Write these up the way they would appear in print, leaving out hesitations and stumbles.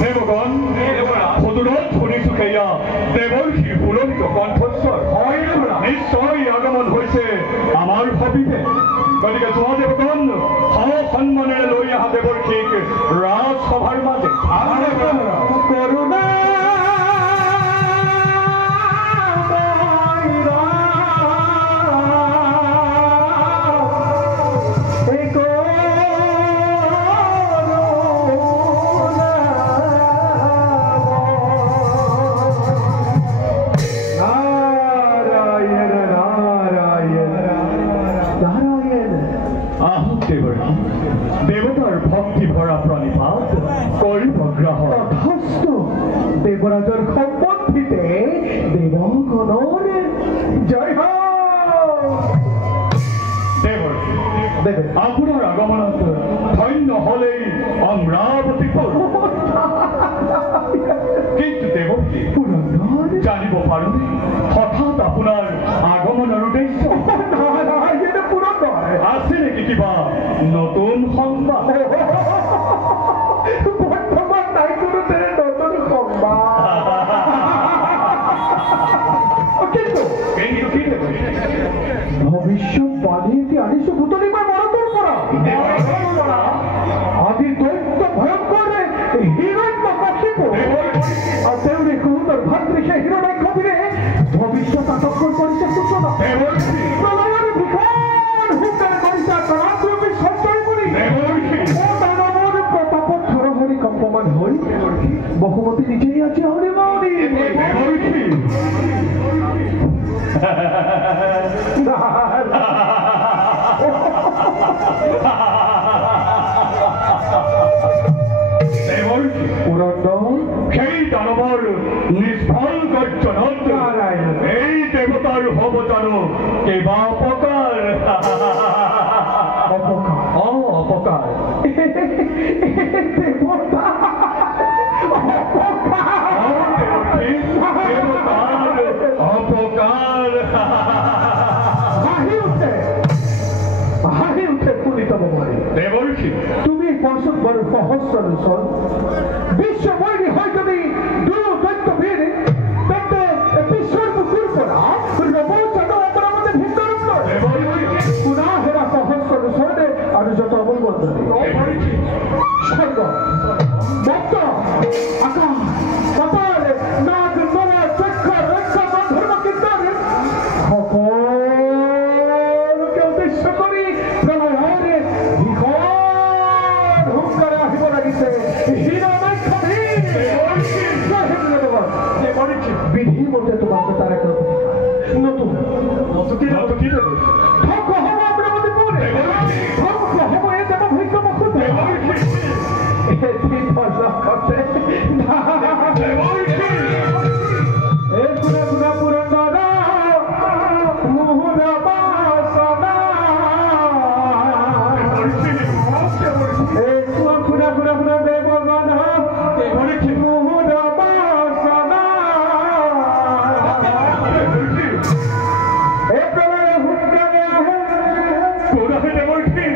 দেবগণ সদূৰত শুনিছো সেয়া দেৱৰ্ষি পুৰোহিত কণ্ঠস্বৰ নিশ্চয় আগমন হৈছে আমাৰ ভাবিতে গতিকে যোৱা দেৱগণ সন্মানেৰে লৈ অহা দেৱৰ্ষিক ৰাজসভাৰ মাজে কৰোণা দেৱতাৰ ভক্তি ভৰা প্ৰণিপাত কৰিব গ্ৰহণ দেৱৰাজৰ সম্বন্ধিতে দেৱগণৰ জয় দেৱ আপোনাৰ আগমনত ধন্য হলেই অমৰাৱতীপুৰ কিন্তু দেৱকী জানিব পাৰোঁনে হঠাৎ আপোনাৰ আগমনৰ উদ্দেশ্য আছে নেকি কিবা নতুন সংবাদ বৰ্তমান নাই কোনো তেনে নতুন সংবাদ কিন্তু ভৱিষ্যৎবাণী এটি আনিছো পুতলিমাৰ মনটোৰ পৰা আজি দৈত্য ভয়ংকৰ হিৰণ্যকশিপু আৰু তেওঁৰ সুন্দৰ ভাতৃ সেই হিৰণ্যকশিপুৰে ভৱিষ্যত আটকৰ কৰিছে সূচনা প্ৰলয়ৰ ভীষণ হুংকাৰ কৰিছে কাৰাগ্ৰমী সঞ্চয় কৰি দানৱৰ প্ৰতাপত ধৰহৰি কম্পমান হৈ বসুমতী নিজেই আছে হৰি মাউনি সেই দানৱৰ নিষ্ফল গৰ্জনত এই দেৱতাৰ হ'ব জানো কেইবা অপকাৰ অপকাৰ দেৱৰ্ষি তুমি পঞ্চম বৰ সহস্ৰ লোচন বিশ্বময়ী হয় যদি দুয়ো দৈত্যবীৰ তেন্তে বিশ্বৰ বুকুৰ পৰা ৰবজান অপৰামতে ভিতৰত লয় পুনা হেৰা সহস্ৰ লোচনে আৰু যত অমলবন্ধনে স্বৰ্গ মত্ত আকাশ পাতাল নাগ নৰ চক্ষ ৰক্ষ ধৰ্ম কীৰ্তন সকলোকে উদ্দেশ্য কৰি প্ৰণয়ৰে ভীষণ হুংকাৰ আহিব লাগিছে বিধি মতে তোমাক তাৰ এক নতুন ধ্বংস হব অমৰাৱতীপুৰ ধ্বংস হব এই দেৱ ভৈক্য মুখত এটি লগতে এই গুণা গুণা পুৰন্দৰ মোহৰ বাসনা এই গুণা গুণা গুণা দেৱগণ মোহৰ বাসনা এই প্ৰলয় হুংকাৰে আহে দেৱৰ্ষি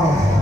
वा